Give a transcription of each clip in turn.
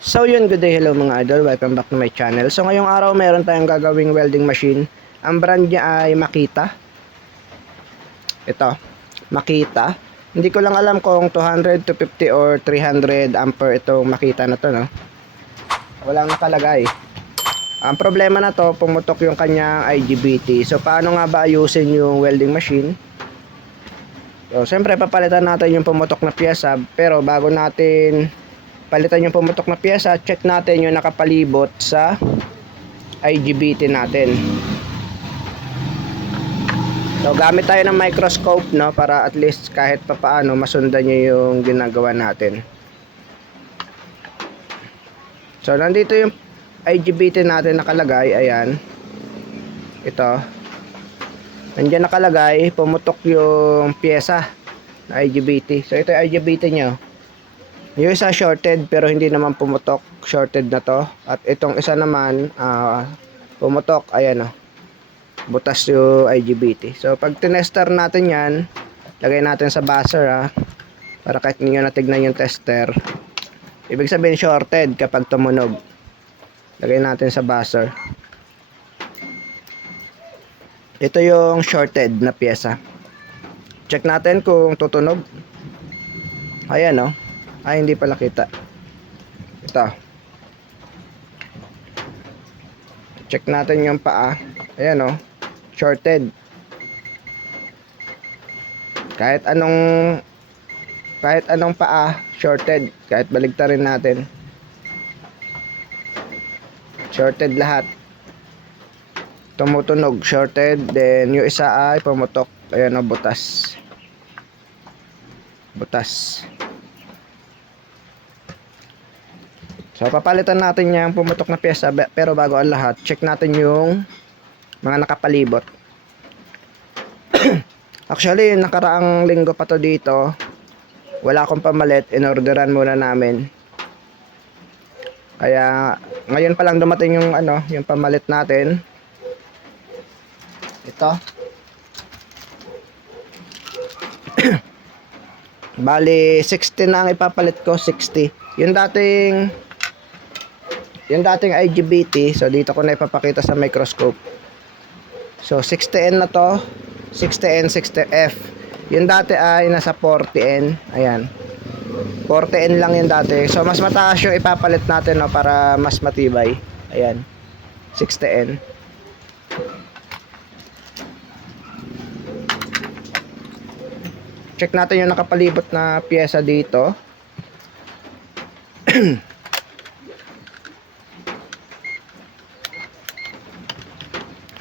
So yun, good day, hello mga idol, welcome back to my channel. So ngayong araw meron tayong gagawing welding machine. Ang brand niya ay Makita. Ito, Makita. Hindi ko lang alam kung 200, 250 or 300 ampere itong Makita na to, no? Walang nakalagay. Ang problema na to, pumutok yung kanyang IGBT. So paano nga ba ayusin yung welding machine? So siyempre papalitan natin yung pumutok na piyesa, pero bago natin palitan yung pumutok na piyesa, check natin yung nakapalibot sa IGBT natin. So gamit tayo ng microscope, no, para at least kahit papaano masundan nyo yung ginagawa natin. So nandito yung IGBT natin nakalagay, ayan. Ito. Nandiyan nakalagay, pumutok yung piyesa na IGBT. So ito yung IGBT nyo. Yung isa shorted pero hindi naman pumutok, shorted na to. At itong isa naman pumutok, ayan o, butas yung IGBT. So pag tinester natin yan, lagay natin sa buzzer para kahit ninyo natignan yung tester. Ibig sabihin shorted kapag tumunog. Lagay natin sa buzzer. Ito yung shorted na pyesa. Check natin kung tutunog. Ayan o. Ay, hindi pala kita. Ito. Check natin yung paa. Ayan o. Shorted. Kahit anong paa, shorted. Kahit baligtarin natin. Shorted lahat. Tumutunog, shorted. Then, yung isa ay pumutok. Ayan o, butas. Butas. So papalitan natin yung pumutok na pyesa, pero bago ang lahat, check natin yung mga nakapalibot. Actually, nakaraang linggo pa to dito. Wala akong pamalit, inorderan muna namin. Kaya ngayon pa lang dumating yung yung pamalit natin. Ito. Bali 60 na ang ipapalit ko, 60. Yung dating IGBT, so dito ko na ipapakita sa microscope. So 60N na to, 60N, 60F. Yung dati ay nasa 40N, ayan. 40N lang yung dati. So mas mataas yung ipapalit natin, no, para mas matibay. Ayan, 60N. Check natin yung nakapalibot na pyesa dito.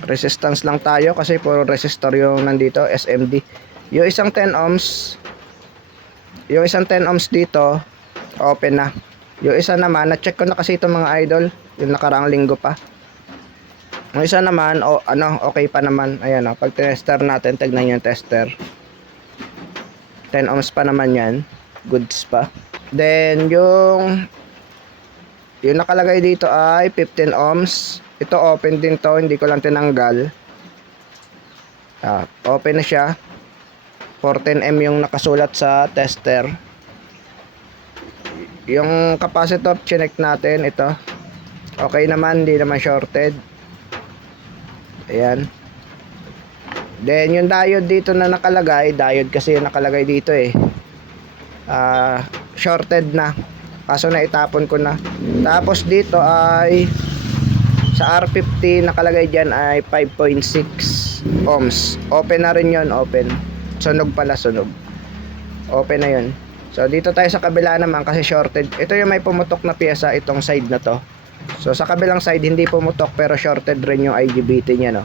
Resistance lang tayo kasi puro resistor yung nandito, SMD. Yung isang 10 ohms dito, open na. Yung isa naman, na-check ko na kasi itong mga idol, yung nakaraang linggo pa. Yung isa naman, okay pa naman. Ayan o, pag tester natin, tignan yung tester. 10 ohms pa naman yan, goods pa. Then yung nakalagay dito ay 15 ohms. Ito open din to, hindi ko lang tinanggal. Open na siya. 14M yung nakasulat sa tester. Yung capacitor chinek natin, ito. Okay naman, hindi naman shorted. Ayan. Then yung diode dito na nakalagay, diode kasi yung nakalagay dito shorted na. Kaso na itapon ko na. Tapos dito ay sa R50 nakalagay dyan ay 5.6 ohms. Open na rin yon, open. Sunog pala, sunog. Open na yon. So dito tayo sa kabila naman kasi shorted. Ito yung may pumutok na pyesa, itong side na to. So sa kabilang side hindi pumutok pero shorted rin yung IGBT nya, no.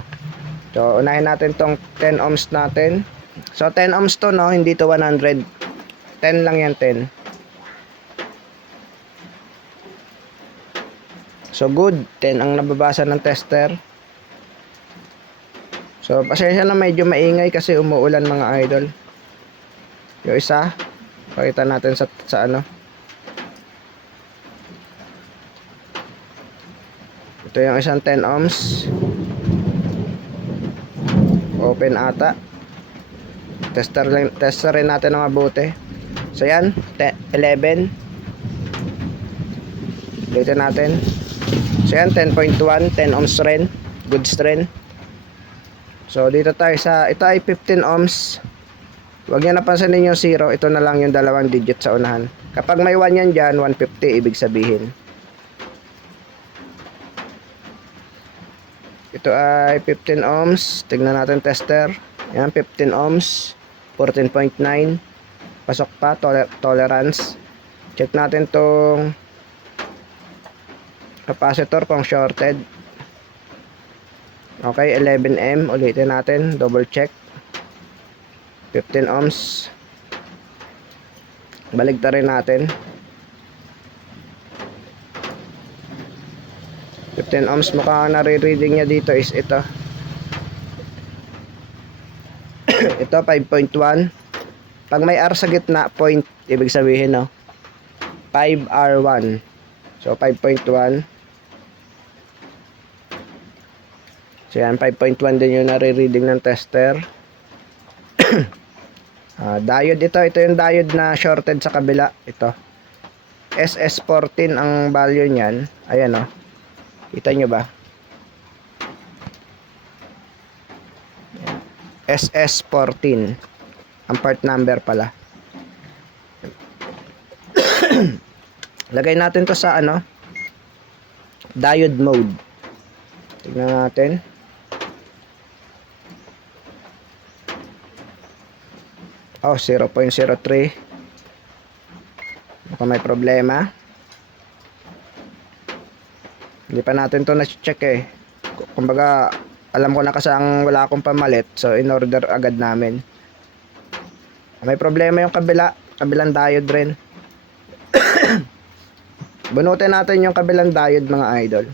So unahin natin tong 10 ohms natin. So 10 ohms to, no, hindi to 100. 10 lang yan, 10. So good, 10 ang nababasa ng tester. So pasensya na medyo maingay kasi umuulan mga idol. Yung isa, pakita natin sa Ito yung isang 10 ohms. Open ata. Tester rin natin ng mabuti. So yan, 11. Ulitin natin. So yan, 10.1, 10 ohms rin. Goods rin. So dito tayo sa, ito ay 15 ohms. Huwag nyo napansinin yung 0. Ito na lang yung dalawang digit sa unahan. Kapag may 1 yan dyan, 150 ibig sabihin. Ito ay 15 ohms. Tignan natin tester. Yan, 15 ohms. 14.9. Pasok pa, tolerance. Check natin tong capacitor kung shorted. Okay, 11M. Ulitin natin, double check. 15 ohms. Baligtarin natin. 15 ohms. Mukhang nare-reading niya dito is ito. Ito 5.1. Pag may R sa gitna, point, ibig sabihin, no? 5R1. So 5.1. So yan, 5.1 din yung nare-reading ng tester. Diode ito. Ito yung diode na shorted sa kabila. Ito. SS14 ang value niyan. Ayan, oh. Kita nyo ba? SS14. Ang part number pala. Lagay natin to sa ano? Diode mode. Tignan natin. Oh, 0.03. Baka may problema. Hindi pa natin to na-check eh. Kumbaga, alam ko na kasi ang wala akong pamalit. So, in-order agad namin. May problema yung kabilang diode rin. Bunutin natin yung kabilang diode, mga idol.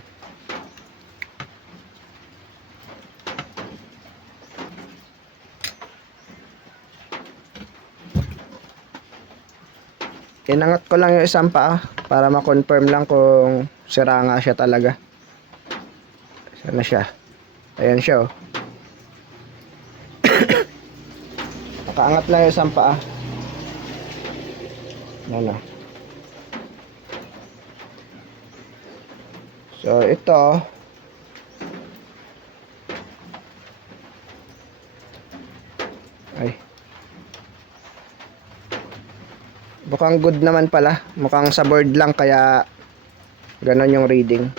Inangat ko lang yung isang paa para ma-confirm lang kung sira nga siya talaga. Sana siya. Ayan siya, oh. Nakaangat lang yung isang paa. Yan, oh. So ito, ay, mukhang good naman pala. Mukhang sa board lang kaya ganon yung reading.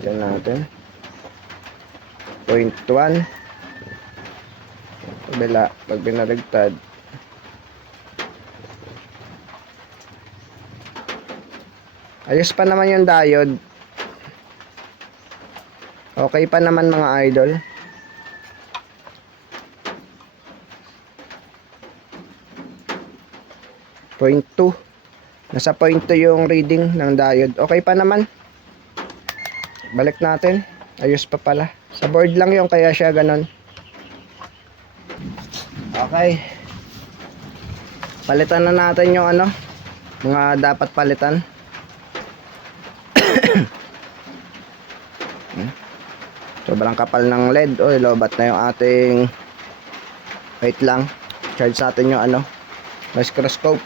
Diyan natin. 0.1. Kabila, pag binaligtad. Ayos pa naman yung diode. Okay pa naman, mga idol. Point 2. Nasa point 2 yung reading ng diode. Okay pa naman. Balik natin. Ayos pa pala. Sa board lang yung kaya siya ganon. Okay. Palitan na natin yung ano, mga dapat palitan. Sobrang kapal ng LED. Oy, lobat na yung ating, wait lang, charge natin yung ano, microscope.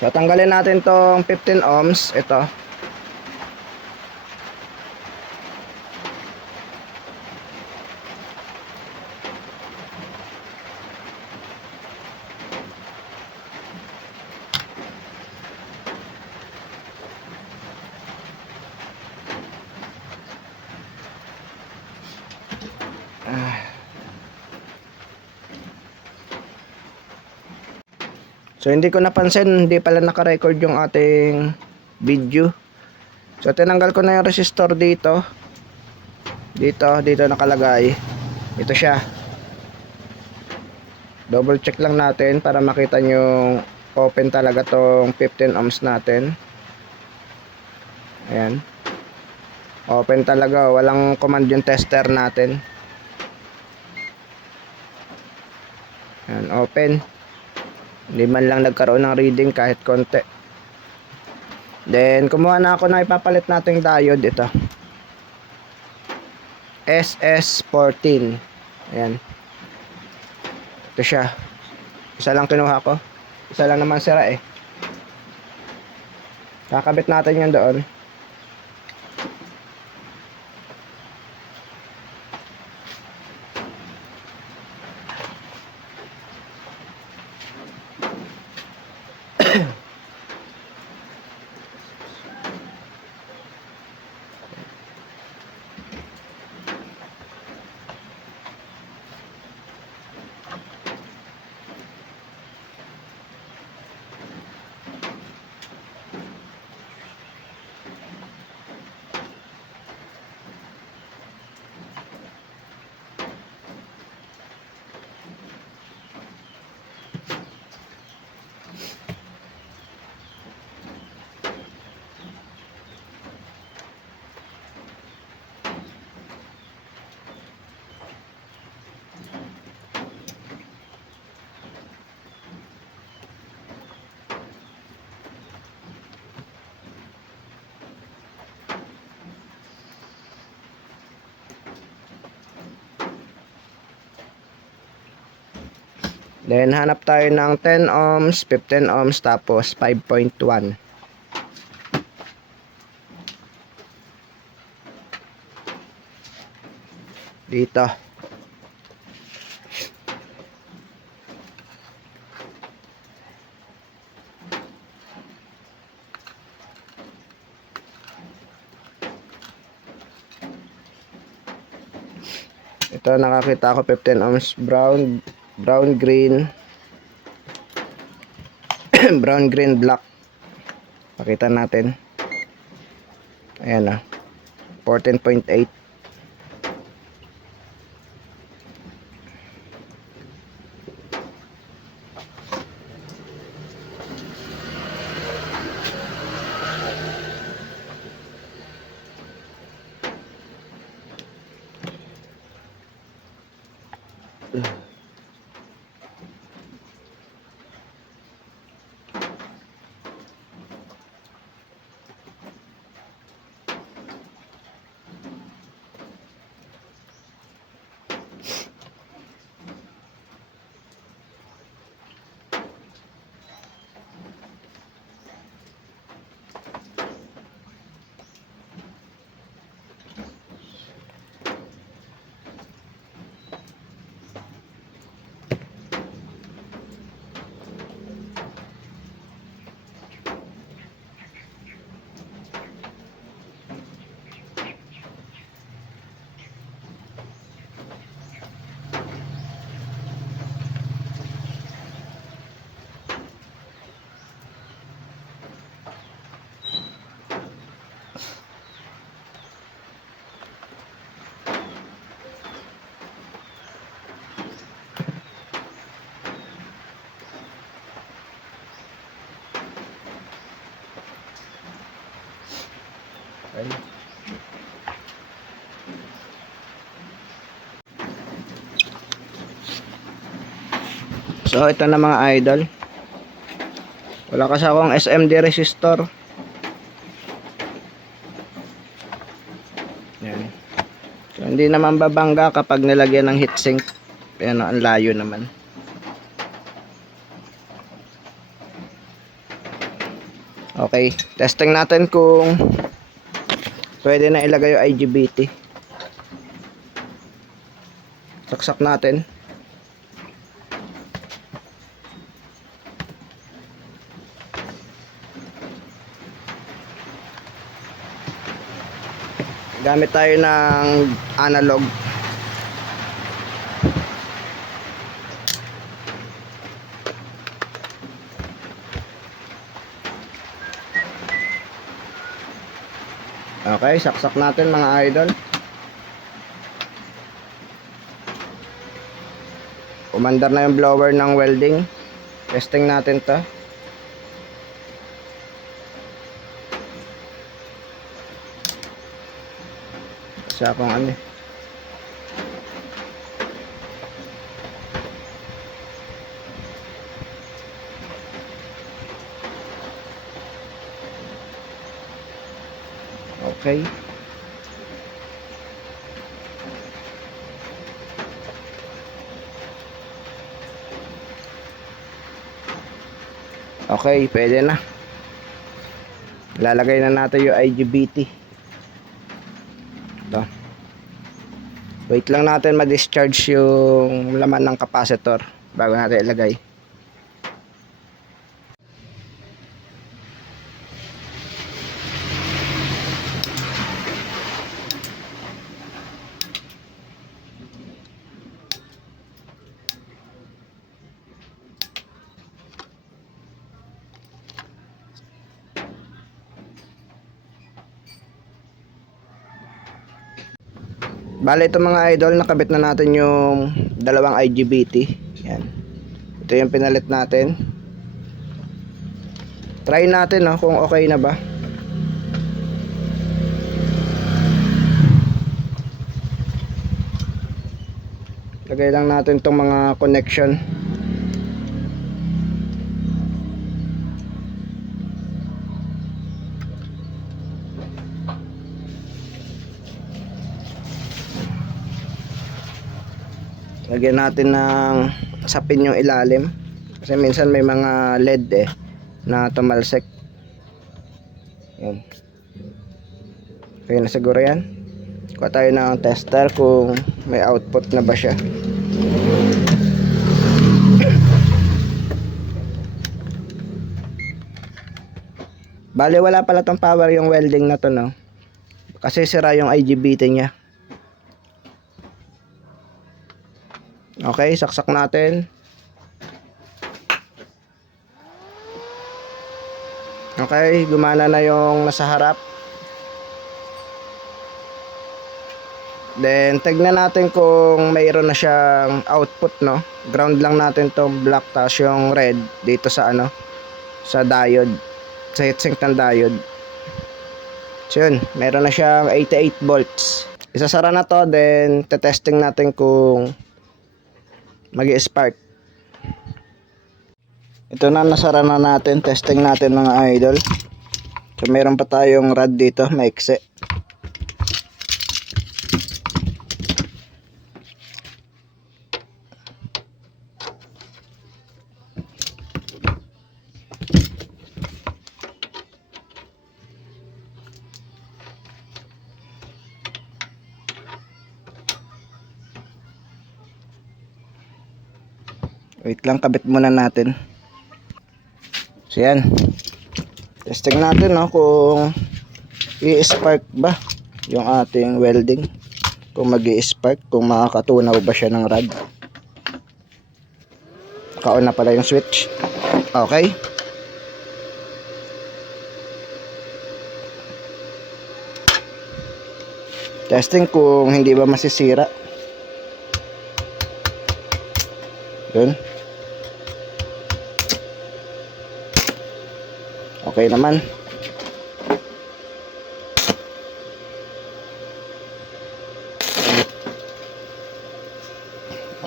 So tanggalin natin tong 15 ohms. Ito. So hindi ko napansin, hindi pala naka-record yung ating video. So tinanggal ko na yung resistor dito. Dito nakalagay. Ito siya. Double check lang natin para makita nyo open talaga tong 15 ohms natin. Ayan. Open talaga, walang command yung tester natin. Ayan, open. Hindi man lang nagkaroon ng reading kahit konti. Then, kumuha na ako na ipapalit nating diode. Ito. SS14. Ayan. Ito siya. Isa lang kinuha ko. Isa lang naman sira eh. Kakabit natin yan doon. Then, hanap tayo ng 10 ohms, 15 ohms, tapos 5.1. Dito. Ito, nakakita ko 15 ohms, brown, green, brown, green, black. Pakita natin. Ayan na. 14.8. Okay. So, ito na mga idol. Wala kasi akong SMD resistor. Yan. So, hindi naman babangga kapag nilagyan ng heatsink. Ayan, ang layo naman. Okay, testing natin kung pwede na ilagay yung IGBT. Saksak natin. Gamit tayo ng analog. Okay, saksak natin mga idol. Umandar na yung blower ng welding. Testing natin to. Kasi akong ano. Okay. Okay, pwede na. Lalagay na natin yung IGBT. Ito. Wait lang natin ma-discharge yung laman ng capacitor bago natin ilagay. Bale, ito mga idol, nakabit na natin yung dalawang IGBT. Yan. Ito yung pinalit natin. Try natin kung okay na ba. Lagay lang natin itong mga connection. Lagyan natin ng sapin yung ilalim kasi minsan may mga LED na tumalsik. Yan. Okay na siguro yan. Kuha tayo ng tester kung may output na ba siya. Bale, wala pala tong power yung welding na to, no? Kasi sira yung IGBT nya. Okay, saksak natin. Okay, gumana na yung nasa harap. Then, tignan natin kung mayroon na siyang output, no? Ground lang natin tong black, tapos yung red dito sa sa diode, sa heatsink ng diode. So yun, meron na siyang 88 volts. Isasara na to, then testing natin kung magi-spark. Ito na, nasara na natin. Testing natin mga idol. So meron pa tayong rod dito, maiksi. Wait lang, kabit muna natin. So yan. Testing natin kung i-spark ba yung ating welding. Kung magi-spark, kung makakatunaw ba siya ng rod. Naka-on na pala yung switch. Okay. Testing kung hindi ba masisira. Yun. Okay naman.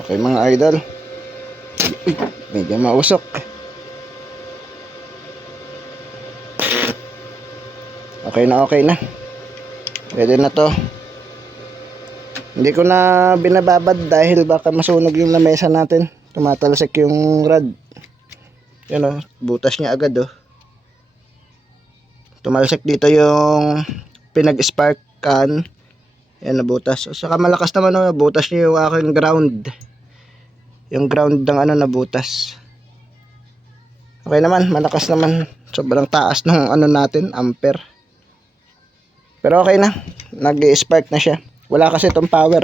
Okay mga idol. Medyo mausok. Okay na, okay na. Pwede na to. Hindi ko na binababad dahil baka masunog yung lamesa natin. Tumatalsik yung rod. Yan butas niya agad Tumalsik dito yung pinag-spark can. Yan nabutas. Saka malakas naman butas niya yung aking ground. Yung ground ng nabutas. Okay naman, malakas naman. Sobrang taas ng natin, ampere. Pero okay na. Nag-spark na siya. Wala kasi itong power.